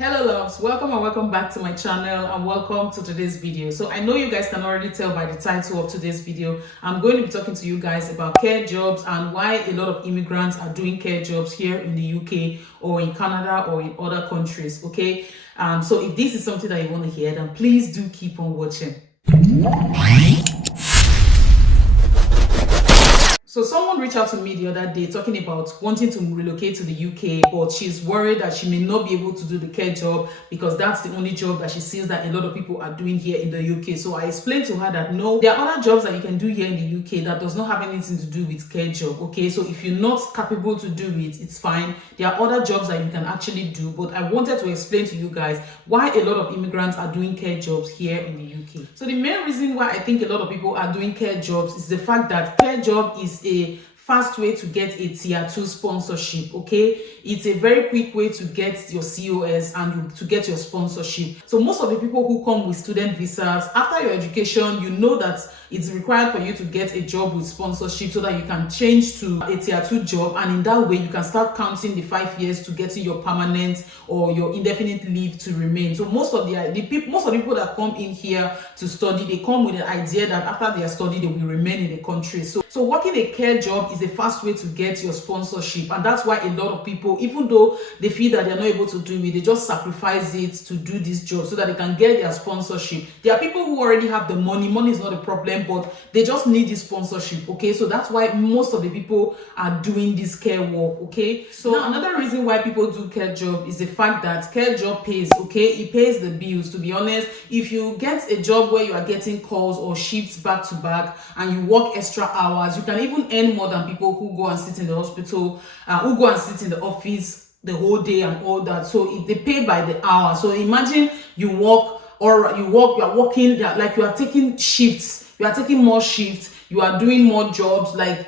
Hello loves, welcome and welcome back to my channel and welcome to today's video. So I know you guys can already tell by the title of today's video, I'm going to be talking to you guys about care jobs and why a lot of immigrants are doing care jobs here in the UK or in Canada or in other countries, okay? So if this is something that you want to hear, then please do keep on watching. So someone reached out to me the other day talking about wanting to relocate to the UK, but she's worried that she may not be able to do the care job because that's the only job that she sees that a lot of people are doing here in the UK. So I explained to her that no, there are other jobs that you can do here in the UK that does not have anything to do with care job, okay? So if you're not capable to do it, it's fine. There are other jobs that you can actually do, but I wanted to explain to you guys why a lot of immigrants are doing care jobs here in the UK. So the main reason why I think a lot of people are doing care jobs is the fact that care job is a fast way to get a tier 2 sponsorship, okay? It's a very quick way to get your COS and to get your sponsorship. So most of the people who come with student visas, after your education, you know that it's required for you to get a job with sponsorship so that you can change to a tier 2 job, and in that way you can start counting the 5 years to getting your permanent or your indefinite leave to remain. So most of the people that come in here to study, they come with the idea that after their study they will remain in the country. So working a care job is a fast way to get your sponsorship, and that's why a lot of people, even though they feel that they're not able to do it, they just sacrifice it to do this job so that they can get their sponsorship. There are people who already have the money is not a problem, but they just need this sponsorship, okay? So that's why most of the people are doing this care work, okay? So now, another reason why people do care job is the fact that care job pays, okay? It pays the bills. To be honest, if you get a job where you are getting calls or shifts back to back and you work extra hours, you can even earn more than people who go and sit in the hospital, who go and sit in the office the whole day and all that. So they pay by the hour. So imagine you are working, like you are taking shifts, you are taking more shifts, you are doing more jobs, like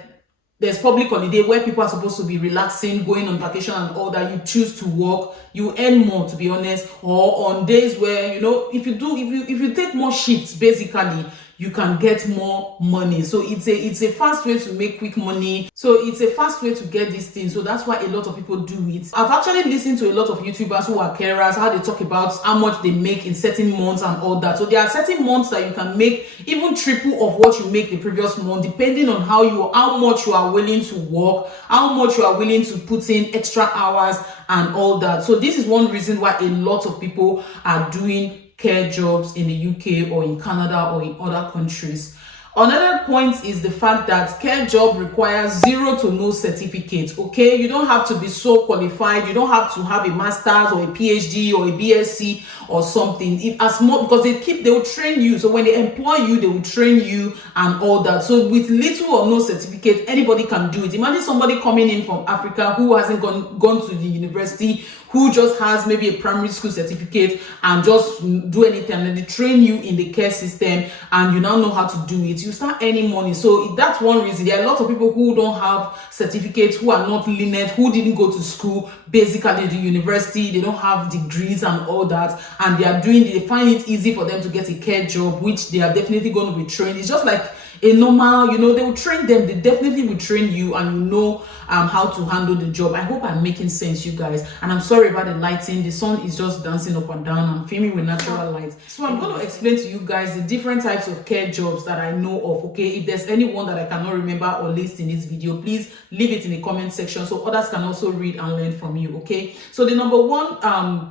there's public holiday where people are supposed to be relaxing, going on vacation and all that, you choose to work, you earn more, to be honest. Or on days where, if you take more shifts, basically you can get more money. So it's a fast way to make quick money. So it's a fast way to get these things. So that's why a lot of people do it. I've actually listened to a lot of YouTubers who are carers, how they talk about how much they make in certain months and all that. So there are certain months that you can make even triple of what you make the previous month, depending on how much you are willing to work, how much you are willing to put in extra hours and all that. So this is one reason why a lot of people are doing care jobs in the UK or in Canada or in other countries. Another point is the fact that care job requires 0 to no certificate, okay? You don't have to be so qualified. You don't have to have a master's or a PhD or a BSc or something. Because they will train you. So when they employ you, they will train you and all that. So with little or no certificate, anybody can do it. Imagine somebody coming in from Africa who hasn't gone to the university, who just has maybe a primary school certificate and just do anything, and then they train you in the care system and you now know how to do it. You start earning money. So that's one reason. There are a lot of people who don't have certificates, who are not learned, who didn't go to school, basically the university, they don't have degrees and all that, and they find it easy for them to get a care job, which they are definitely going to be trained. It's just like a normal, they will train them. They definitely will train you, and you know how to handle the job. I hope I'm making sense, you guys. And I'm sorry about the lighting. The sun is just dancing up and down. I'm filming with natural light. So I'm going to explain to you guys the different types of care jobs that I know of, okay? If there's any one that I cannot remember or list in this video, please leave it in the comment section so others can also read and learn from you, okay? So the number one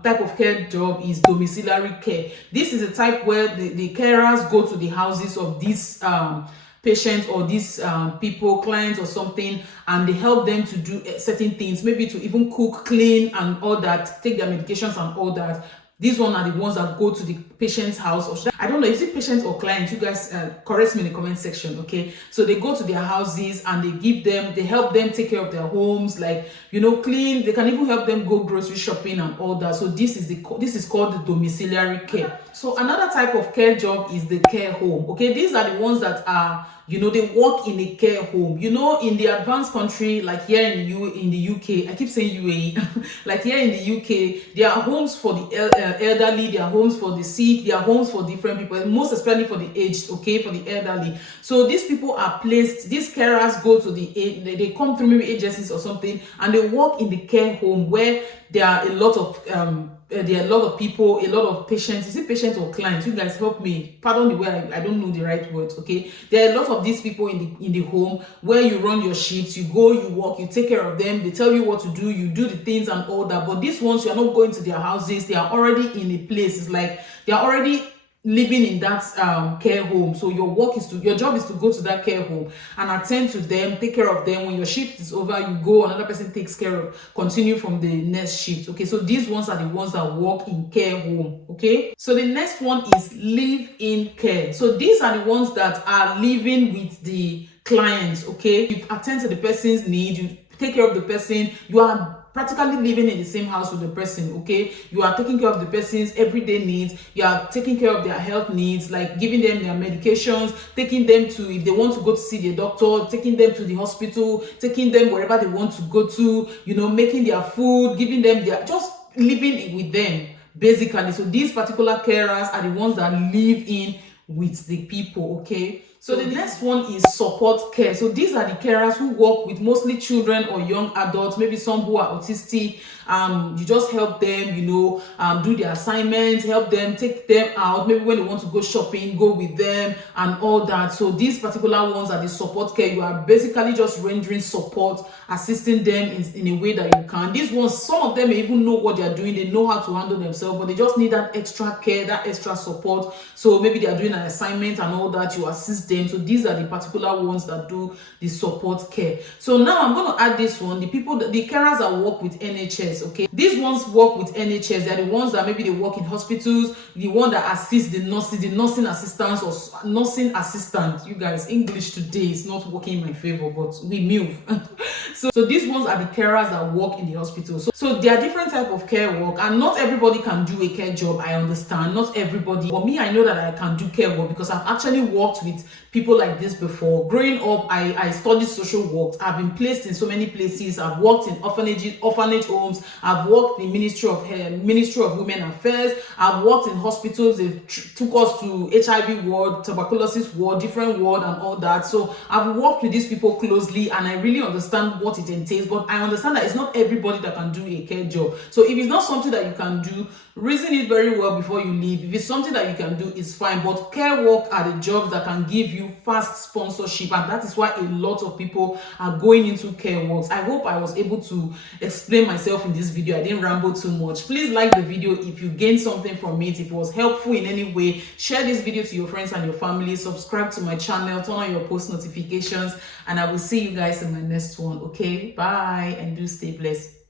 type of care job is domiciliary care. This is a type where the carers go to the houses of these patients or these people, clients or something, and they help them to do certain things, maybe to even cook, clean and all that, take their medications and all that. These ones are the ones that go to the patient's house, or I don't know, is it patient or client? You guys correct me in the comment section, okay? So they go to their houses and they help them take care of their homes, like, clean. They can even help them go grocery shopping and all that. So this is called the domiciliary care. So another type of care job is the care home, okay? These are the ones that are, they work in a care home. In the advanced country, like here in the UK, I keep saying UAE, like here in the UK, there are homes for the elderly, there are homes for the sick, there are homes for different people, most especially for the aged, okay, for the elderly. So these people are placed, these carers go to they come through maybe agencies or something, and they work in the care home where there are a lot of there are a lot of people, a lot of patients. Is it patients or clients? You guys help me. Pardon the way I don't know the right words. Okay, there are a lot of these people in the home where you run your shifts, you go, you work, you take care of them. They tell you what to do, you do the things and all that. But these ones, you are not going to their houses. They are already in a place. It's like they are already living in that care home. So your job is to go to that care home and attend to them, take care of them. When your shift is over, you go, another person takes care of, continue from the next shift. Okay, so these ones are the ones that work in care home. Okay, so the next one is live-in care. So these are the ones that are living with the clients. Okay, you attend to the person's need, you take care of the person, you are practically living in the same house with the person. Okay, you are taking care of the person's everyday needs, you are taking care of their health needs, like giving them their medications, taking them to, if they want to go to see the doctor, taking them to the hospital, taking them wherever they want to go to, you know, making their food, giving them their, just living with them basically. So these particular carers are the ones that live in with the people. Okay, so the next one is support care. So these are the carers who work with mostly children or young adults, maybe some who are autistic. You just help them, you know, do their assignments, help them, take them out, maybe when they want to go shopping, go with them and all that. So these particular ones are the support care. You are basically just rendering support, assisting them in a way that you can. These ones, some of them may even know what they are doing, they know how to handle themselves, but they just need that extra care, that extra support. So maybe they are doing an assignment and all that, you assist them. So these are the particular ones that do the support care. So now I'm going to add this one, the carers that work with NHS. Okay, these ones work with NHS. They're the ones that maybe they work in hospitals, the one that assist the nurses, the nursing assistants or nursing assistant. You guys, English today is not working in my favor, but we move. So these ones are the carers that work in the hospital. So there are different type of care work, and not everybody can do a care job. I understand, not everybody. For me, I know that I can do care work because I've actually worked with people like this before. Growing up, I studied social work. I've been placed in so many places. I've worked in orphanage homes. I've worked in Ministry of Women Affairs. I've worked in hospitals. They took us to HIV ward, tuberculosis ward, different ward and all that. So I've worked with these people closely and I really understand what it entails. But I understand that it's not everybody that can do a care job. So if it's not something that you can do, reason it very well before you leave. If it's something that you can do, it's fine. But care work are the jobs that can give you fast sponsorship, and that is why a lot of people are going into care works. I hope I was able to explain myself in this video. I didn't ramble too much. Please like the video if you gained something from it. If it was helpful in any way, share this video to your friends and your family. Subscribe to my channel, turn on your post notifications, and I will see you guys in my next one. Okay, bye, and do stay blessed.